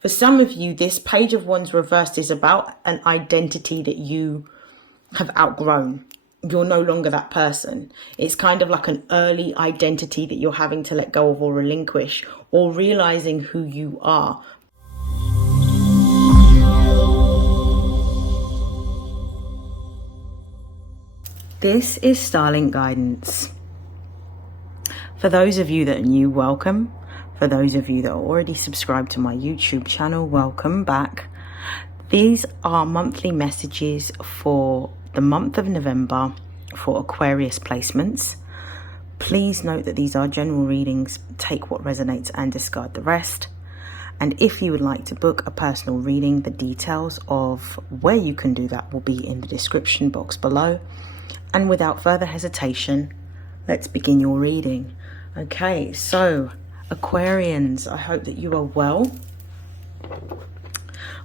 For some of you, this Page of Wands reversed is about an identity that you have outgrown. You're no longer that person. It's kind of like an early identity that you're having to let go of or relinquish, or realizing who you are. This is StarLink guidance. For those of you that are new, welcome. For those of you that are already subscribed to my YouTube channel, welcome back. These are monthly messages for the month of November for Aquarius placements. Please note that these are general readings. Take what resonates and discard the rest. And if you would like to book a personal reading, the details of where you can do that will be in the description box below. And without further hesitation, let's begin your reading. Okay, so Aquarians, I hope that you are well.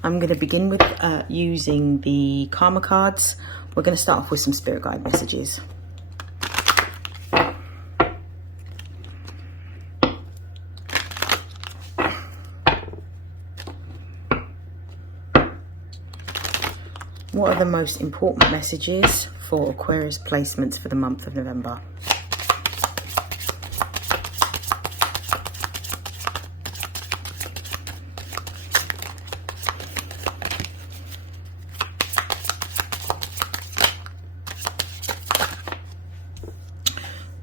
I'm going to begin with using the karma cards. We're going to start off with some spirit guide messages. What are the most important messages for Aquarius placements for the month of November?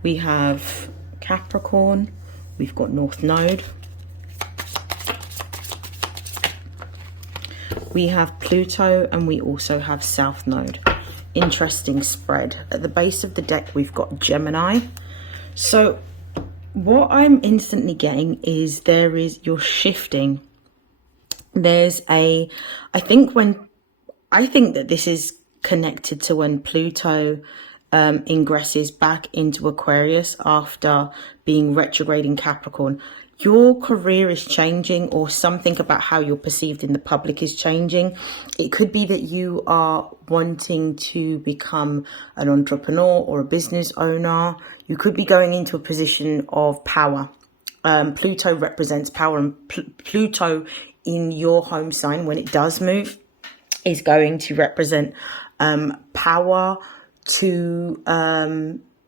We have Capricorn, we've got North Node, we have Pluto, and we also have South Node. Interesting spread. At the base of the deck, we've got Gemini. So what I'm instantly getting is you're shifting. There's I think that this is connected to when Pluto ingresses back into Aquarius after being retrograde in Capricorn. Your career is changing, or something about how you're perceived in the public is changing. It could be that you are wanting to become an entrepreneur or a business owner. You could be going into a position of power. Pluto represents power, and Pluto in your home sign, when it does move, is going to represent power to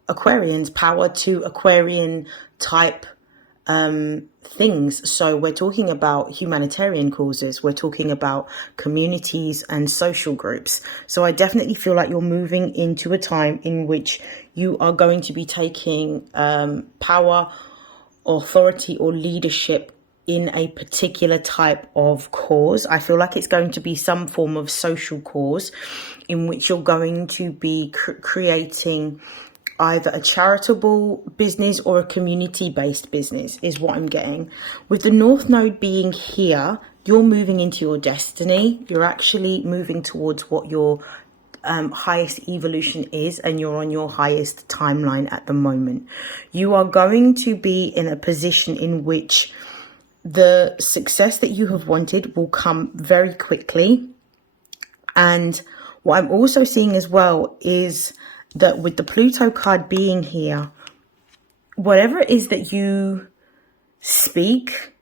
Aquarians, power to Aquarian type things. So we're talking about humanitarian causes, we're talking about communities and social groups. So I definitely feel like you're moving into a time in which you are going to be taking power, authority, or leadership in a particular type of cause. I feel like it's going to be some form of social cause in which you're going to be creating either a charitable business or a community-based business, is what I'm getting. With the North Node being here, you're moving into your destiny. You're actually moving towards what your highest evolution is, and you're on your highest timeline at the moment. You are going to be in a position in which the success that you have wanted will come very quickly. And what I'm also seeing as well is that with the Pluto card being here, whatever it is that you speak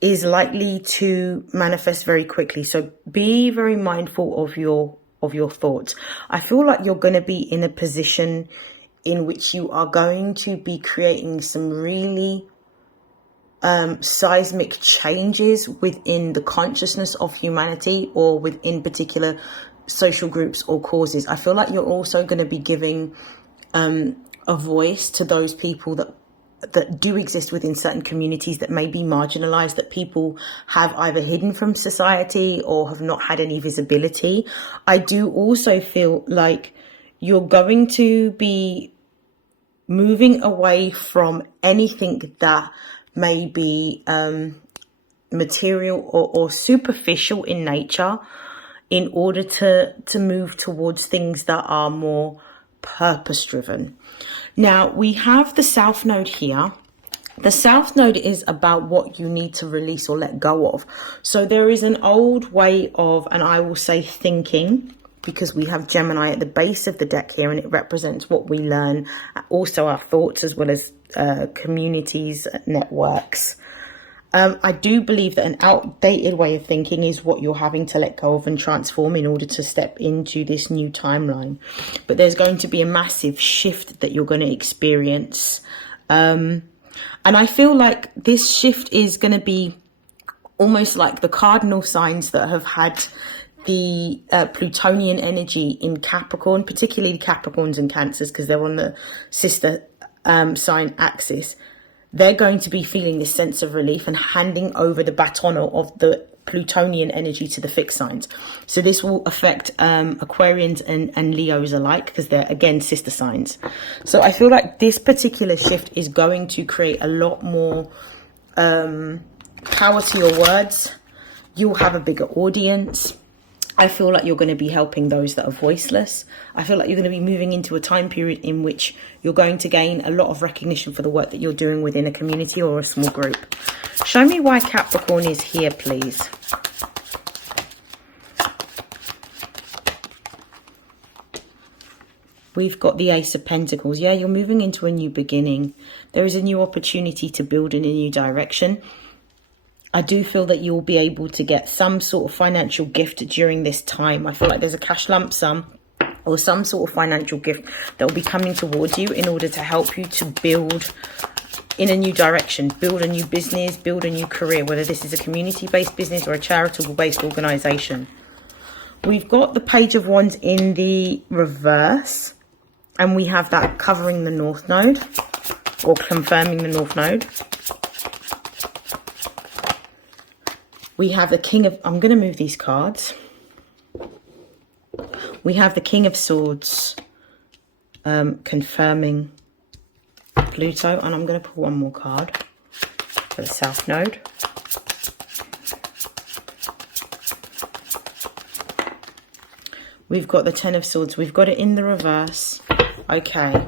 is likely to manifest very quickly. So be very mindful of your thoughts. I feel like you're going to be in a position in which you are going to be creating some really seismic changes within the consciousness of humanity, or within particular social groups or causes. I feel like you're also going to be giving a voice to those people that do exist within certain communities that may be marginalized, that people have either hidden from society or have not had any visibility. I do also feel like you're going to be moving away from anything that may be material or superficial in nature, in order to move towards things that are more purpose driven. Now we have the South Node here. The South Node is about what you need to release or let go of. So there is an old way of, and I will say thinking, because we have Gemini at the base of the deck here, and it represents what we learn, also our thoughts, as well as communities, networks. I do believe that an outdated way of thinking is what you're having to let go of and transform in order to step into this new timeline. But there's going to be a massive shift that you're going to experience. And I feel like this shift is going to be almost like the cardinal signs that have had the Plutonian energy in Capricorn, particularly Capricorns and Cancers, because they're on the sister sign axis. They're going to be feeling this sense of relief and handing over the baton of the Plutonian energy to the fixed signs. So this will affect Aquarians and Leos alike, because they're, again, sister signs. So I feel like this particular shift is going to create a lot more power to your words. You'll have a bigger audience. I feel like you're going to be helping those that are voiceless. I feel like you're going to be moving into a time period in which you're going to gain a lot of recognition for the work that you're doing within a community or a small group. Show me why Capricorn is here, please. We've got the Ace of Pentacles. Yeah, you're moving into a new beginning. There is a new opportunity to build in a new direction. I do feel that you'll be able to get some sort of financial gift during this time. I feel like there's a cash lump sum or some sort of financial gift that will be coming towards you in order to help you to build in a new direction, build a new business, build a new career, whether this is a community-based business or a charitable-based organisation. We've got the Page of Wands in the reverse, and we have that covering the North Node or confirming the North Node. We have the King of... I'm going to move these cards. We have the King of Swords confirming Pluto. And I'm going to pull one more card for the South Node. We've got the Ten of Swords. We've got it in the reverse. Okay.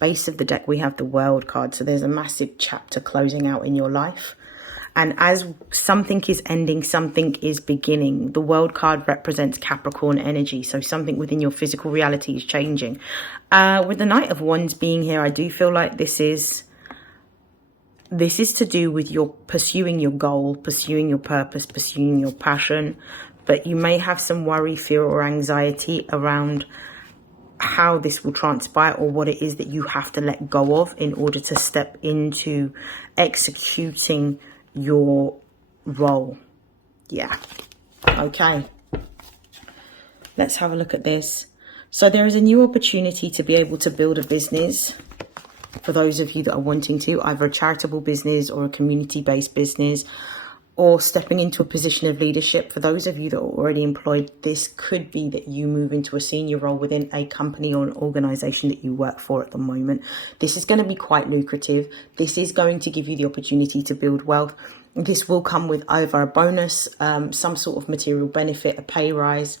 Base of the deck, we have the World card. So there's a massive chapter closing out in your life. And as something is ending, something is beginning. The World card represents Capricorn energy. So something within your physical reality is changing. With the Knight of Wands being here, I do feel like this is to do with your pursuing your goal, pursuing your purpose, pursuing your passion. But you may have some worry, fear or anxiety around how this will transpire or what it is that you have to let go of in order to step into executing your role. Yeah. Okay. Let's have a look at this. So there is a new opportunity to be able to build a business for those of you that are wanting to, either a charitable business or a community-based business, or stepping into a position of leadership. For those of you that are already employed, this could be that you move into a senior role within a company or an organization that you work for at the moment. This is going to be quite lucrative. This is going to give you the opportunity to build wealth. This will come with either a bonus, some sort of material benefit, a pay rise,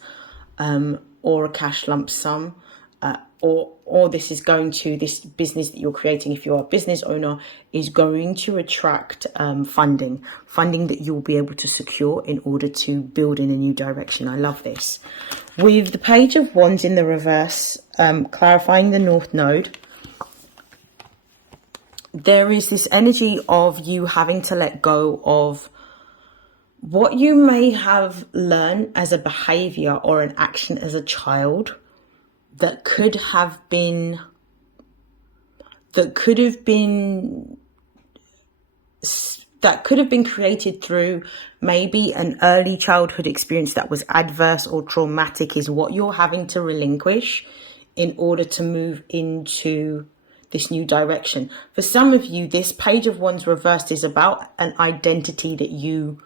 or a cash lump sum. Or this is going to, this business that you're creating, if you're a business owner, is going to attract funding that you'll be able to secure in order to build in a new direction. I love this. With the Page of Wands in the reverse, clarifying the North Node, there is this energy of you having to let go of what you may have learned as a behavior or an action as a child that could have been created through maybe an early childhood experience that was adverse or traumatic, is what you're having to relinquish in order to move into this new direction. For some of you, this Page of Wands reversed is about an identity that you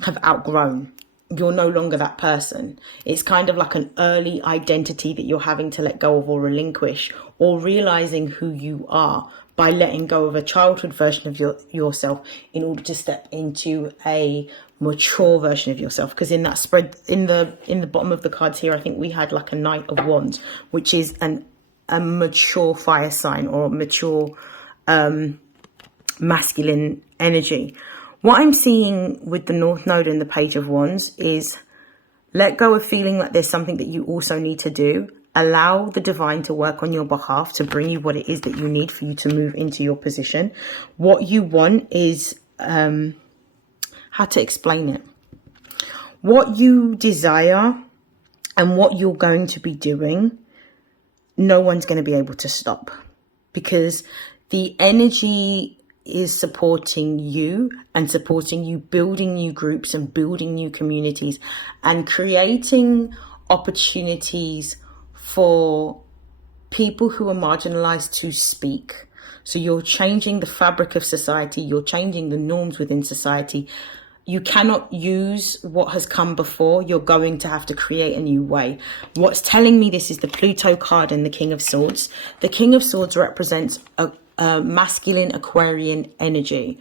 have outgrown. You're no longer that person. It's kind of like an early identity that you're having to let go of or relinquish, or realizing who you are by letting go of a childhood version of yourself in order to step into a mature version of yourself. Because in that spread, in the bottom of the cards here, I think we had like a Knight of Wands, which is a mature fire sign or a mature masculine energy. What I'm seeing with the North Node and the Page of Wands is let go of feeling like there's something that you also need to do. Allow the divine to work on your behalf to bring you what it is that you need for you to move into your position. What you want is how to explain it. What you desire and what you're going to be doing, no one's going to be able to stop, because the energy is supporting you and supporting you building new groups and building new communities and creating opportunities for people who are marginalized to speak. So you're changing the fabric of society, you're changing the norms within society. You cannot use what has come before. You're going to have to create a new way. What's telling me this is the Pluto card and the King of Swords. The King of Swords represents a masculine Aquarian energy.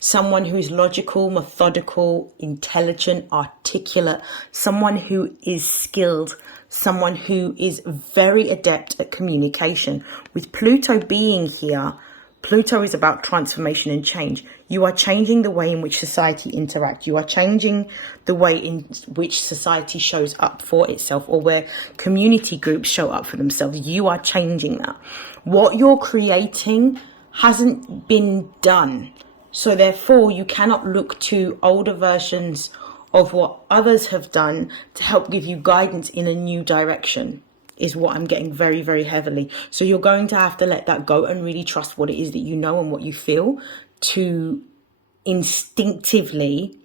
Someone who's logical, methodical, intelligent, articulate. Someone who is skilled. Someone who is very adept at communication. With Pluto being here, Pluto is about transformation and change. You are changing the way in which society interacts. You are changing the way in which society shows up for itself, or where community groups show up for themselves. You are changing that. What you're creating hasn't been done. So therefore, you cannot look to older versions of what others have done to help give you guidance in a new direction, is what I'm getting very, very heavily. So you're going to have to let that go and really trust what it is that you know and what you feel, to instinctively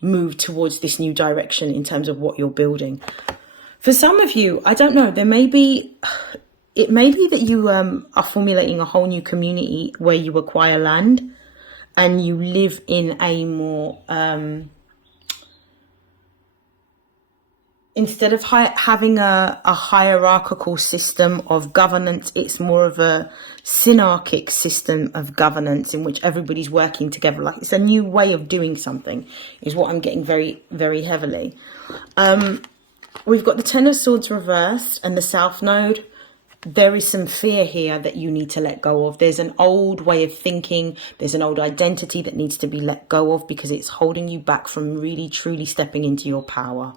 move towards this new direction in terms of what you're building. For some of you, I don't know, it may be that you are formulating a whole new community where you acquire land and you live in a more instead of having a hierarchical system of governance, it's more of a synarchic system of governance in which everybody's working together. Like, it's a new way of doing something, is what I'm getting very, very heavily. We've got the Ten of Swords reversed and the South Node. There is some fear here that you need to let go of. There's an old way of thinking. There's an old identity that needs to be let go of, because it's holding you back from really, truly stepping into your power.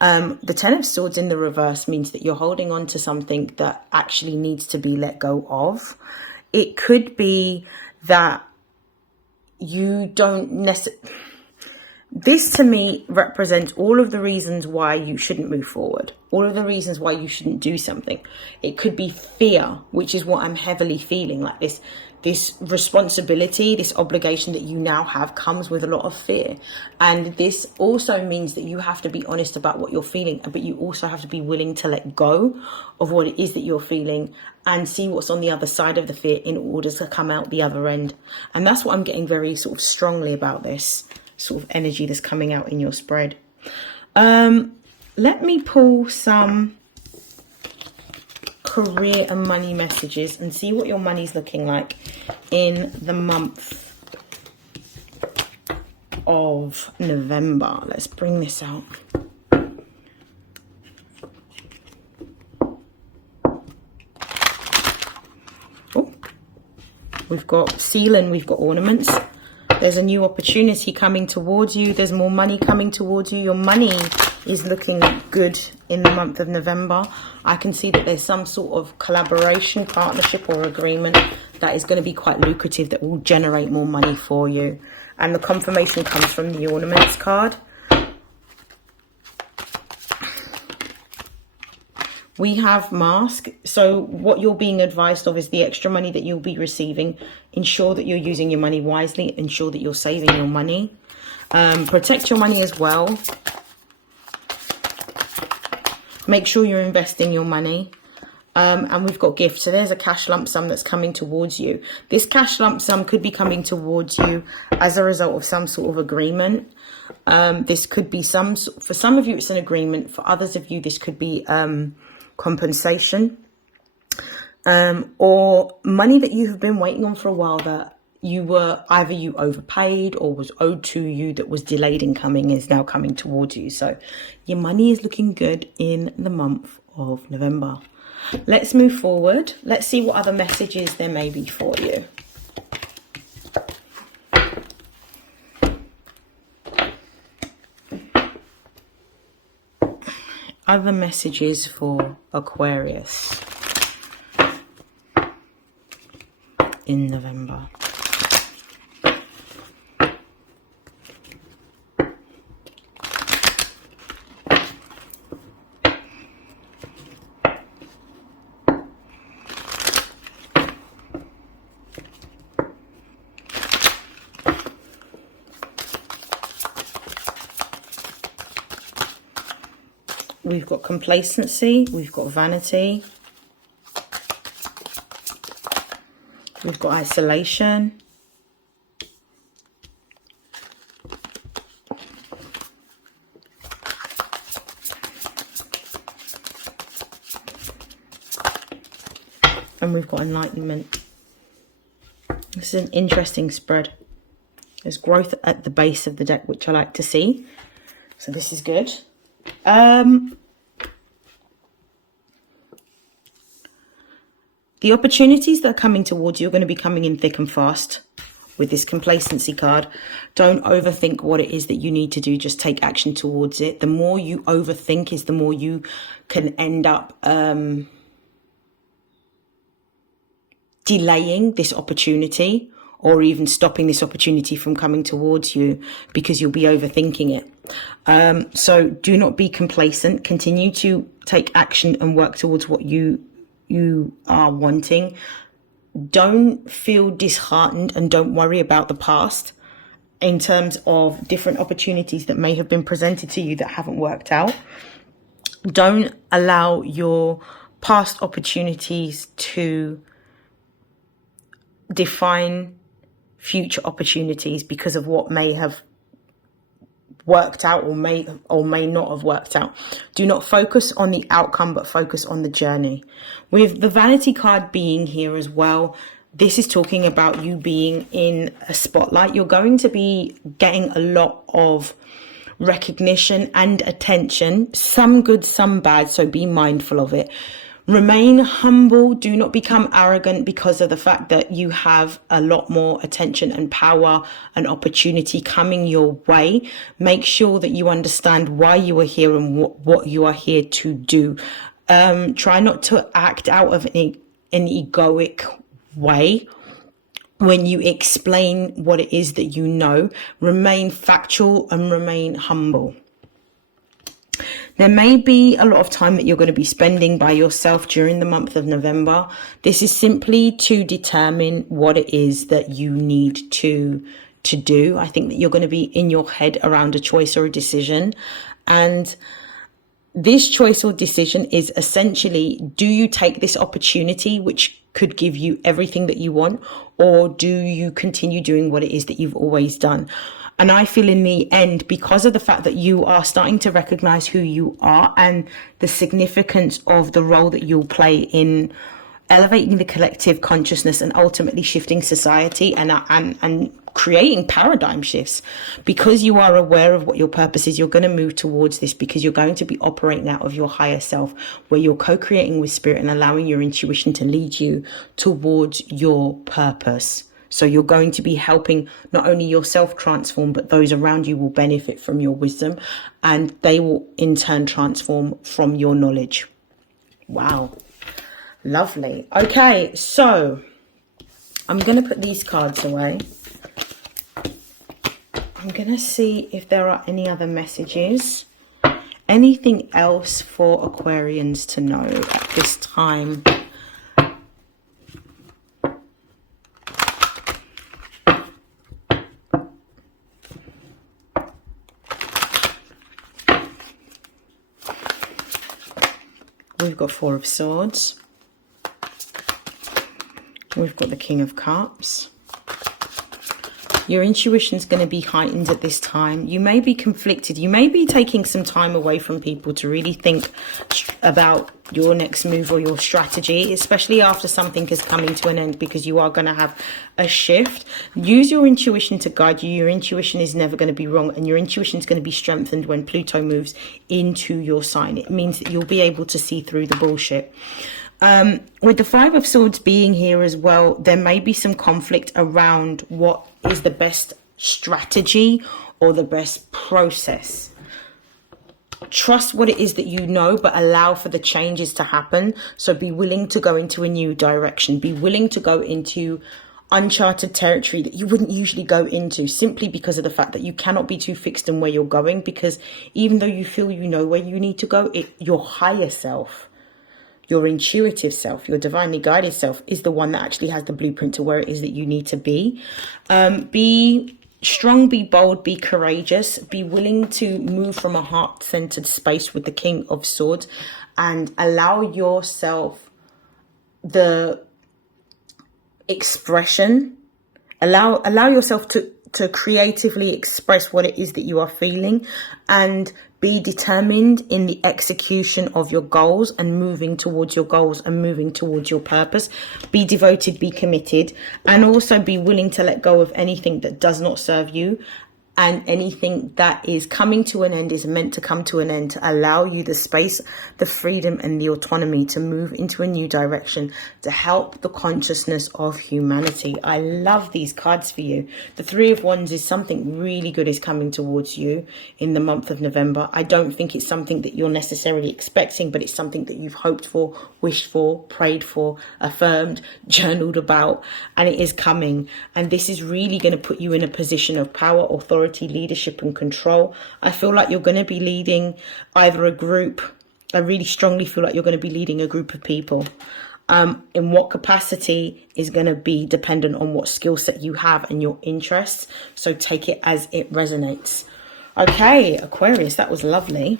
The Ten of Swords in the reverse means that you're holding on to something that actually needs to be let go of. It could be that you don't necessarily... This to me represents all of the reasons why you shouldn't move forward. All of the reasons why you shouldn't do something. It could be fear, which is what I'm heavily feeling. Like this responsibility, this obligation that you now have comes with a lot of fear. And this also means that you have to be honest about what you're feeling, but you also have to be willing to let go of what it is that you're feeling and see what's on the other side of the fear in order to come out the other end. And that's what I'm getting very sort of strongly about this sort of energy that's coming out in your spread. Let me pull some career and money messages and see what your money's looking like in the month of November. Let's bring this out. Oh, we've got seal and we've got ornaments. There's a new opportunity coming towards you. There's more money coming towards you. Your money is looking good in the month of November. I can see that there's some sort of collaboration, partnership or agreement that is going to be quite lucrative, that will generate more money for you. And the confirmation comes from the ornaments card. We have mask. So what you're being advised of is the extra money that you'll be receiving. Ensure that you're using your money wisely. Ensure that you're saving your money. Protect your money as well. Make sure you're investing your money. And we've got gifts. So there's a cash lump sum that's coming towards you. This cash lump sum could be coming towards you as a result of some sort of agreement. This could be for some of you, it's an agreement. For others of you, this could be compensation, or money that you have been waiting on for a while, that either you overpaid or was owed to you, that was delayed in coming, is now coming towards you. So your money is looking good in the month of November. Let's move forward. Let's see what other messages there may be for you. Other messages for Aquarius in November. we've got complacency, we've got vanity, we've got isolation, and we've got enlightenment. This is an interesting spread. There's growth at the base of the deck, which I like to see. So this is good. The opportunities that are coming towards you are going to be coming in thick and fast with this complacency card. Don't overthink what it is that you need to do. Just take action towards it. The more you overthink is the more you can end up delaying this opportunity, or even stopping this opportunity from coming towards you because you'll be overthinking it. So do not be complacent. Continue to take action and work towards what you are wanting. Don't feel disheartened and don't worry about the past in terms of different opportunities that may have been presented to you that haven't worked out. Don't allow your past opportunities to define future opportunities because of what may have worked out or may not have worked out. Do not focus on the outcome, but focus on the journey. With the vanity card being here as well, this is talking about you being in a spotlight. You're going to be getting a lot of recognition and attention, some good, some bad, so be mindful of it. Remain humble. Do not become arrogant because of the fact that you have a lot more attention and power and opportunity coming your way. Make sure that you understand why you are here and what you are here to do. Try not to act out of an egoic way when you explain what it is that you know. Remain factual and remain humble. There may be a lot of time that you're going to be spending by yourself during the month of November. This is simply to determine what it is that you need to do. I think that you're going to be in your head around a choice or a decision. And this choice or decision is essentially, do you take this opportunity, which could give you everything that you want, or do you continue doing what it is that you've always done? And I feel in the end, because of the fact that you are starting to recognize who you are and the significance of the role that you'll play in elevating the collective consciousness and ultimately shifting society and creating paradigm shifts, because you are aware of what your purpose is, you're going to move towards this because you're going to be operating out of your higher self, where you're co-creating with spirit and allowing your intuition to lead you towards your purpose. So you're going to be helping not only yourself transform, but those around you will benefit from your wisdom, and they will in turn transform from your knowledge. Wow. Lovely. Okay, so I'm going to put these cards away. I'm going to see if there are any other messages. Anything else for Aquarians to know at this time? We've got Four of Swords. We've got the King of Cups. Your intuition is going to be heightened at this time. You may be conflicted. You may be taking some time away from people to really think about your next move or your strategy, especially after something is coming to an end, because you are going to have a shift. Use your intuition to guide you. Your intuition is never going to be wrong, and your intuition is going to be strengthened when Pluto moves into your sign. It means that you'll be able to see through the bullshit. With the Five of Swords being here as well, there may be some conflict around what is the best strategy or the best process. Trust what it is that you know, but allow for the changes to happen. So be willing to go into a new direction. Be willing to go into uncharted territory that you wouldn't usually go into, simply because of the fact that you cannot be too fixed in where you're going, because even though you feel you know where you need to go, your higher self, your intuitive self, your divinely guided self is the one that actually has the blueprint to where it is that you need to be. Be strong, be bold, be courageous, be willing to move from a heart-centered space with the King of Swords, and allow yourself the expression, allow yourself to creatively express what it is that you are feeling, and be determined in the execution of your goals and moving towards your goals and moving towards your purpose. Be devoted, be committed, and also be willing to let go of anything that does not serve you, and anything that is coming to an end is meant to come to an end, to allow you the space, the freedom and the autonomy to move into a new direction, to help the consciousness of humanity. I love these cards for you. The Three of Wands is something really good is coming towards you in the month of November. I don't think it's something that you're necessarily expecting, but it's something that you've hoped for, wished for, prayed for, affirmed, journaled about, and it is coming. And this is really going to put you in a position of power, authority, leadership and control. I feel like you're going to be leading either a group. I really strongly feel like you're going to be leading a group of people. In what capacity is going to be dependent on what skill set you have and your interests. So take it as it resonates. Okay, Aquarius, that was lovely.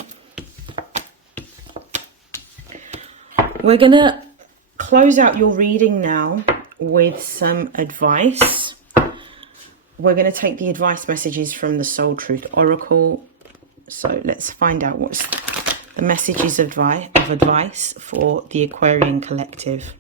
We're going to close out your reading now with some advice. We're going to take the advice messages from the Soul Truth Oracle. So let's find out what's the messages of advice for the Aquarian collective.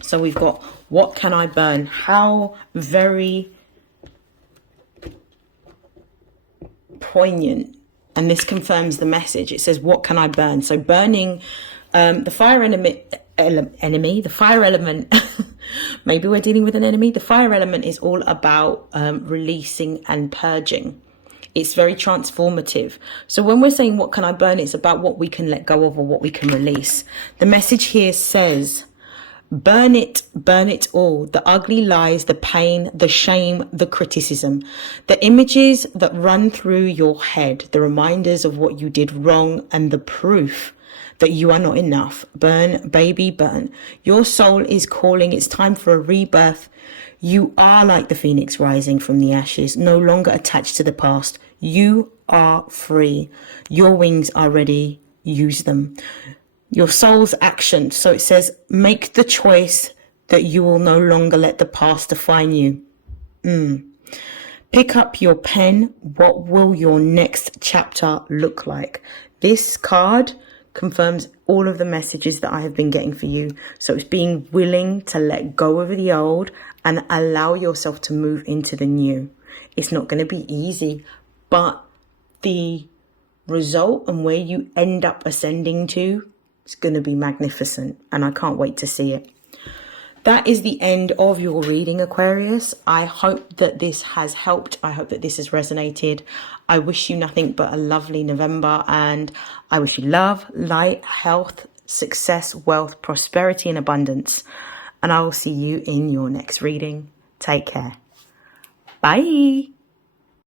So we've got, what can I burn? How very poignant, and this confirms the message. It says, what can I burn? So burning, the fire enemy, the fire element, maybe we're dealing with an enemy. The fire element is all about releasing and purging. It's very transformative. So when we're saying what can I burn, it's about what we can let go of or what we can release. The message here says, burn it all. The ugly lies, the pain, the shame, the criticism, the images that run through your head, the reminders of what you did wrong, and the proof that you are not enough. Burn, baby, burn. Your soul is calling. It's time for a rebirth. You are like the phoenix rising from the ashes, no longer attached to the past. You are free. Your wings are ready. Use them. Your soul's action. So it says, make the choice that you will no longer let the past define you. Pick up your pen. What will your next chapter look like? This card confirms all of the messages that I have been getting for you. So it's being willing to let go of the old and allow yourself to move into the new. It's not going to be easy, but the result and where you end up ascending to, it's going to be magnificent, and I can't wait to see it. That is the end of your reading, Aquarius. I hope that this has helped. I hope that this has resonated. I wish you nothing but a lovely November, and I wish you love, light, health, success, wealth, prosperity, and abundance. And I will see you in your next reading. Take care. Bye.